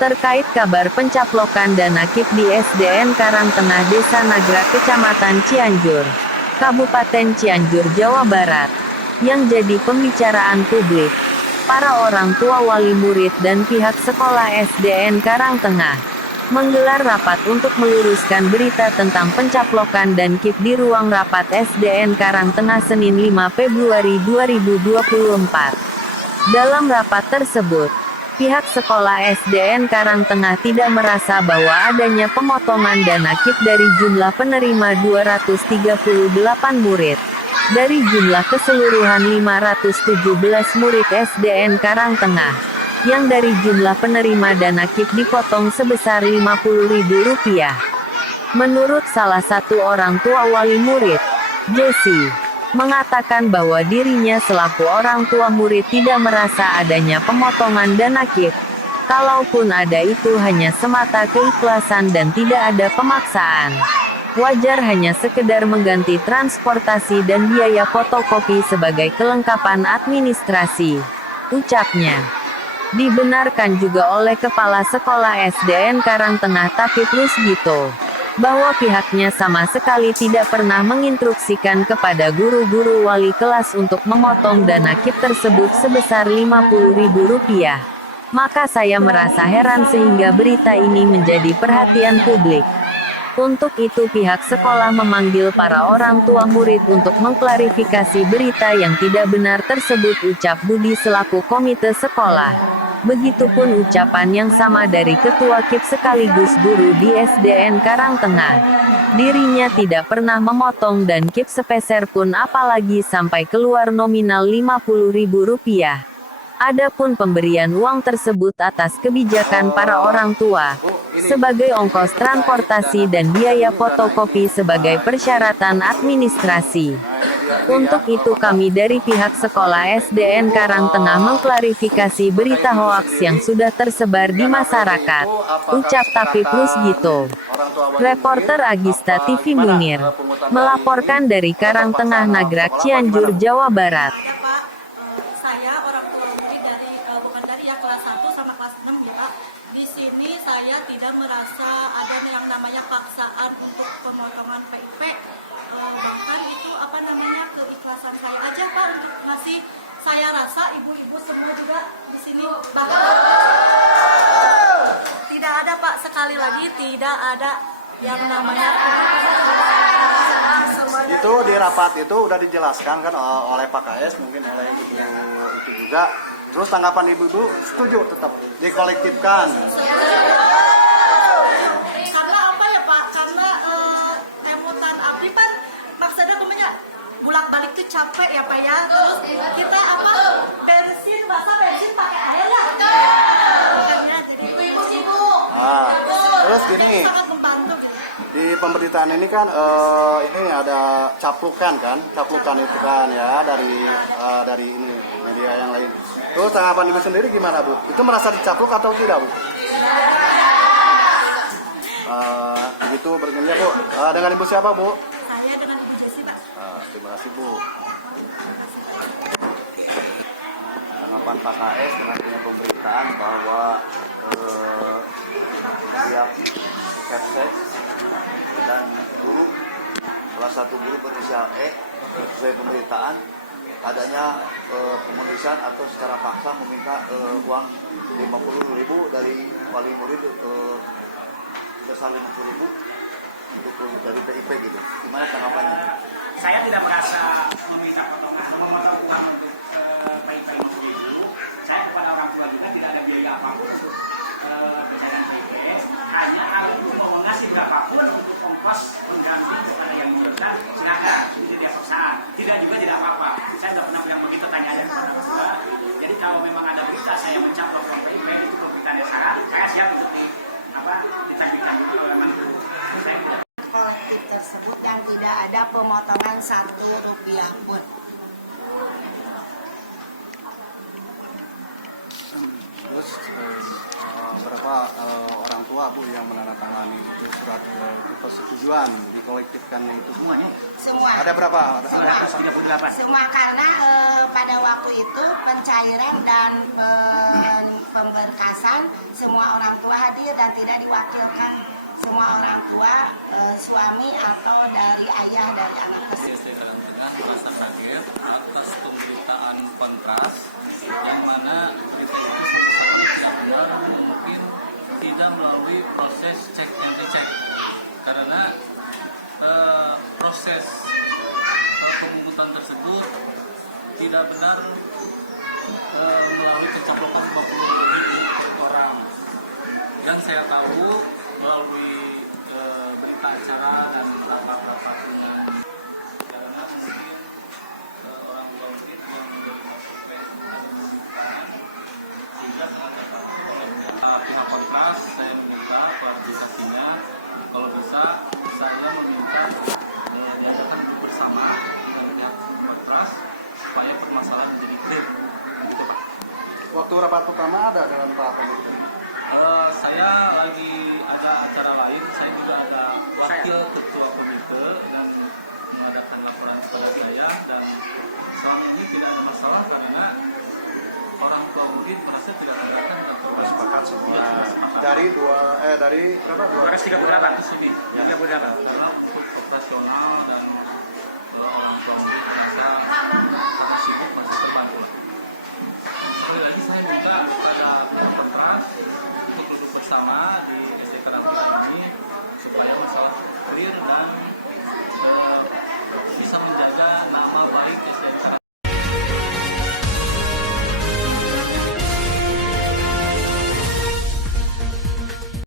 terkait kabar pencaplokan dana KIP di SDN Karangtengah Desa Nagrak Kecamatan Cianjur, Kabupaten Cianjur, Jawa Barat, yang jadi pembicaraan publik. Para orang tua wali murid dan pihak sekolah SDN Karangtengah menggelar rapat untuk meluruskan berita tentang pencaplokan dan KIP di ruang rapat SDN Karangtengah Senin 5 Februari 2024. Dalam rapat tersebut, pihak sekolah SDN Karangtengah tidak merasa bahwa adanya pemotongan dana KIP dari jumlah penerima 238 murid, dari jumlah keseluruhan 517 murid SDN Karangtengah, yang dari jumlah penerima dana KIP dipotong sebesar Rp50.000. Menurut salah satu orang tua wali murid, Jesse, mengatakan bahwa dirinya selaku orang tua murid tidak merasa adanya pemotongan dana KIP. Kalaupun ada, itu hanya semata keikhlasan dan tidak ada pemaksaan. Wajar hanya sekedar mengganti transportasi dan biaya fotokopi sebagai kelengkapan administrasi, ucapnya. Dibenarkan juga oleh Kepala Sekolah SDN Karangtengah Tapip Rusgito, bahwa pihaknya sama sekali tidak pernah menginstruksikan kepada guru-guru wali kelas untuk memotong dana KIP tersebut sebesar Rp50.000. Maka saya merasa heran sehingga berita ini menjadi perhatian publik. Untuk itu pihak sekolah memanggil para orang tua murid untuk mengklarifikasi berita yang tidak benar tersebut, ucap Budi selaku komite sekolah. Begitupun ucapan yang sama dari Ketua KIP sekaligus guru di SDN Karangtengah. Dirinya tidak pernah memotong dan KIP sepeser pun, apalagi sampai keluar nominal Rp50.000. Adapun pemberian uang tersebut atas kebijakan para orang tua, sebagai ongkos transportasi dan biaya fotokopi sebagai persyaratan administrasi. Untuk itu kami dari pihak sekolah SDN Karangtengah mengklarifikasi berita hoaks yang sudah tersebar di masyarakat, ucap Tapip Rusgito. Reporter Agista TV Munir, melaporkan dari Karangtengah Nagrak, Cianjur, Jawa Barat. Saya orang tua murid dari bukan dari yang kelas 1 sama kelas 6 ya. Di sini saya tidak merasa ada yang namanya paksaan untuk pemotongan PIP. Bahkan itu keikhlasan saya aja Pak untuk ngasih. Saya rasa ibu-ibu semua juga di sini tidak ada Pak, sekali lagi tidak ada yang namanya itu di rapat itu udah dijelaskan kan oleh Pak KS, mungkin oleh ibu itu juga. Terus tanggapan ibu-ibu setuju tetap dikolektifkan. Karena apa ya Pak? Karena emutan abdi kan maksudnya temennya bolak-balik tuh capek ya Pak ya. Terus kita apa? Bensin pakai air ya. Makanya jadi ibu-ibu sibuk. Terus gini. Sangat membantu gitu. Di pemberitaan ini kan ini ada caplukan itu kan ya dari ini media yang lain. Terus tanggapan ibu sendiri gimana Bu? Itu merasa dicapluk atau tidak Bu? Begitu bergenya Bu. Dengan ibu siapa Bu? Saya dengan Ibu Jesi Pak. Terima kasih Bu. Tanggapan Pak KS dengan pemberitaan bahwa pihak Kepsek dan guru, salah satu guru berinisial E, sesuai pemberitaan adanya pemenuhan atau secara paksa meminta uang Rp50.000 dari wali murid sebesar Rp50.000 untuk dari PIP gitu. Gimana tanggapannya? Saya tidak merasa meminta potongan atau memotong uang untuk PIP Rp50.000. Saya kepada orang tua juga tidak ada biaya apapun untuk pencairan PIP. Hanya kalau mau ngasih berapapun untuk ongkos pengganti kepada yang memerlukan, silakan. Itu dia paksaan. Tidak juga tidak apa-apa. Saya tidak pernah bilang begitu, tanya aja kepada ketua. Jadi kalau memang ada berita saya mencaplok uang PIP, itu pemberitaan yang salah, saya siap untuk diterbitkan oleh Menteri. Kolektif tersebut dan tidak ada pemotongan Rp1 pun. Terus berapa orang tua Bu yang menandatangani itu surat persetujuan dikolektifkannya itu semuanya? Semua. Ada berapa? Ada 38. Semua karena pada waktu itu pencairan dan pemberkasan semua orang tua hadir dan tidak diwakilkan semua orang tua, suami atau dari ayah dari anak tersebut. Desa Karangtengah merasa kaget atas pemberitaan kontras yang mana berita itu tidak benar, mungkin tidak melalui proses cek and recheck karena proses pemungutan tersebut tidak benar melalui pencoblosan 50.000 orang. Yang saya tahu melalui berita acara dan rapat-rapat dengan karena mungkin orang tua mungkin yang menerima survei dan pemerintahan sehingga terhadap pihak kontras saya meminta klarifikasinya kalau bisa saya meminta diadakan bersama dengan pihak kontras supaya permasalahan menjadi clear begitu Pak. Waktu rapat pertama ada dengan Pak Pemimpin. Saya lagi ada acara lain, saya juga ada wakil ketua komite dan mengadakan laporan kepada saya dan selama ini tidak ada masalah karena orang tua murid merasa tidak keberatan atau Sepakat semua. Dari 2 3 bulan ini.